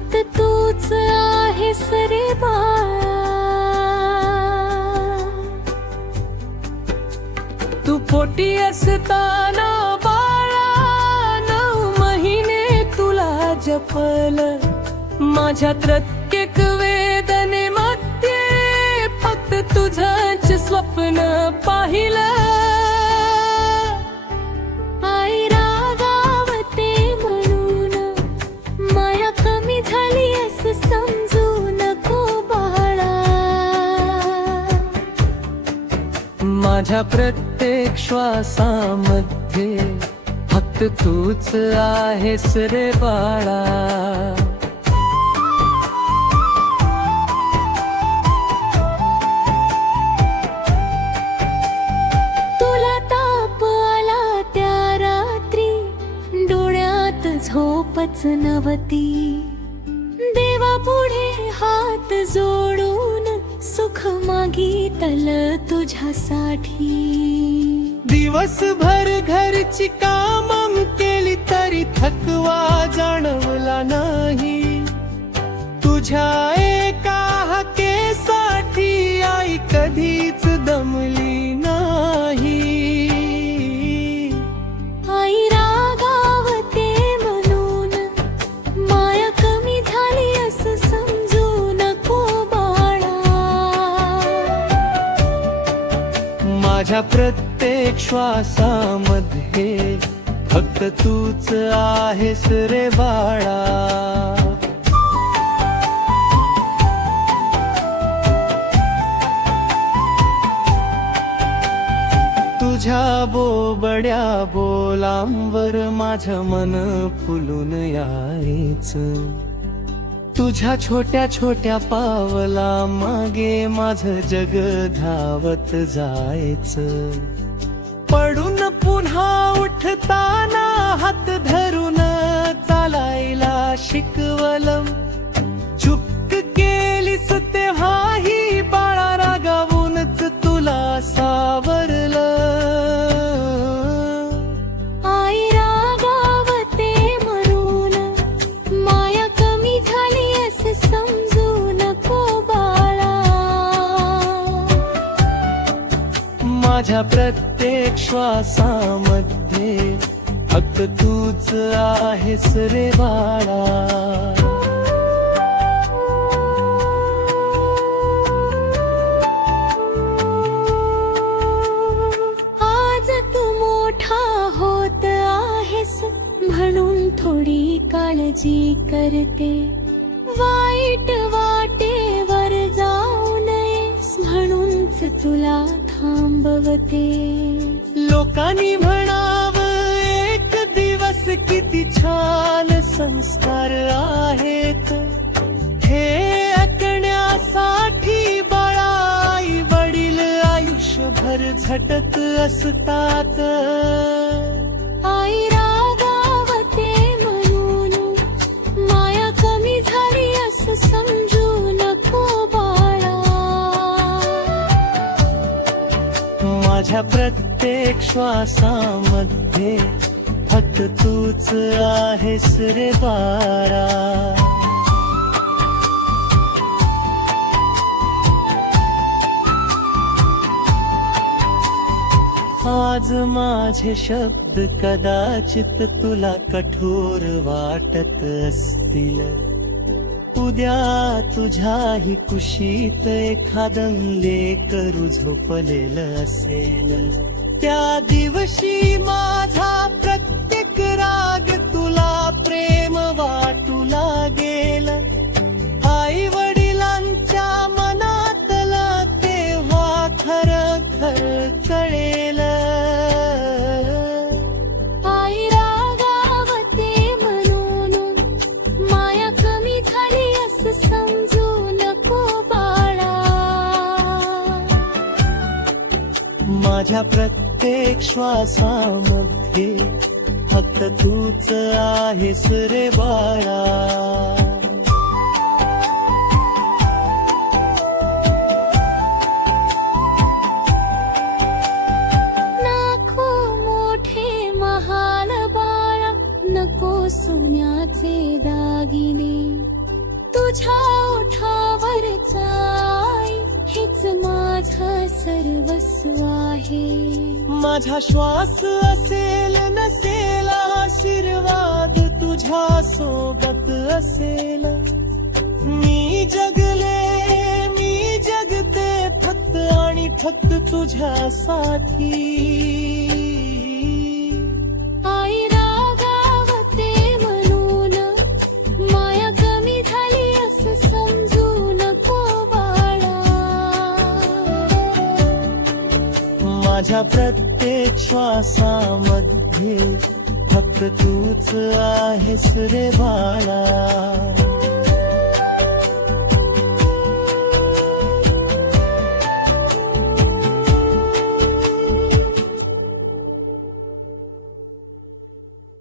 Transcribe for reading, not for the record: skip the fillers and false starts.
फक्त तूच आहेस रे बाळा. तू पोटी असताना बाळा 9 महिने तुला जपलं. माझ्या प्रत्येक वेदनेमध्ये फक्त तुझंच स्वप्न पाहिलं. आई रागावते म्हणून माया कमी झाली असं समजू नको बाळा. माझ्या प्रत्येक श्वासामध्ये फक्त तूच आहेस रे बाळा. तुला ताप आला त्या रात्री, डोळ्यात झोपच नव्हती. देवापुढे हात जोडून सुख मागितलं तुझ्यासाठी. दिवसभर घरची कामं केली तरी थकवा जाणवला नाही. तुझ्या एका हाकेसाठी आई कधीच दमली नाही. आई रागावते म्हणून माया कमी झाली असं समजू नको बाळा. माझ्या प्रत्येक श्वासामध्ये फक्त तूच आहेस रे बाळा. तुझ्या बोबड्या बोलांवर माझं मन फुलून यायचं. तुझ्या छोट्या छोट्या पावला मागे माझं जग धावत जायचं. पडून पुन्हा उठताना हात धरून चालायला शिकवलं. चुक केलीस तेव्हाही बाळा रागावूनच तुला सावरलं. आई रागावते म्हणून माया कमी झाली असं समजू नको बाळा. माझ्या प्रत्येक श्वासामध्ये फक्त तूच आहेस रे बाळा. आज तू मोठा होत आहेस म्हणून थोडी काळजी करते. वाईट वाटेवर जाऊ नयेस म्हणूनच तुला थांबवते. लोकांनी म्हणावं एक दिवस किती छान संस्कार आहेत. हे ऐकण्यासाठी बाळा आई वडील आयुष्यभर झटत असतात. आई रागावते म्हणून माया कमी झाली असं समजू नको बाळा. माझ्या प्रत्येक श्वासामध्ये फक्त तूच आहेस रे बाळा. आज माझे शब्द कदाचित तुला कठोर वाटत असतील. उद्या तुझ्याही कुशीत एखादं लेकरू झोपलेलं असेल. त्या दिवशी माझा प्रत्येक राग तुला प्रेम वाटू लागेल. आई वडिलांच्या मनातला तेव्हा खरं खरं कळेल. आई रागावते म्हणून माया कमी झाली असं समजू नको बाळा. माझ्या प्रत्येक श्वासामध्ये फक्त तूच आहेस रे बाळा. नको सोन्याचे दागिने तुझ्या ओठावरचा हेच माझं सर्वस्व आहे. माझा श्वास असेल नसेल आशीर्वाद तुझ्या सोबत असेल. मी जगते फक्त आणि फक्त तुझ्यासाठी. आई रागावते म्हणून माया कमी झाली असं समजू नको बाळा. माझ्या प्रत्येक श्वासामध्ये फक्त तूच आहेस रे बाळा.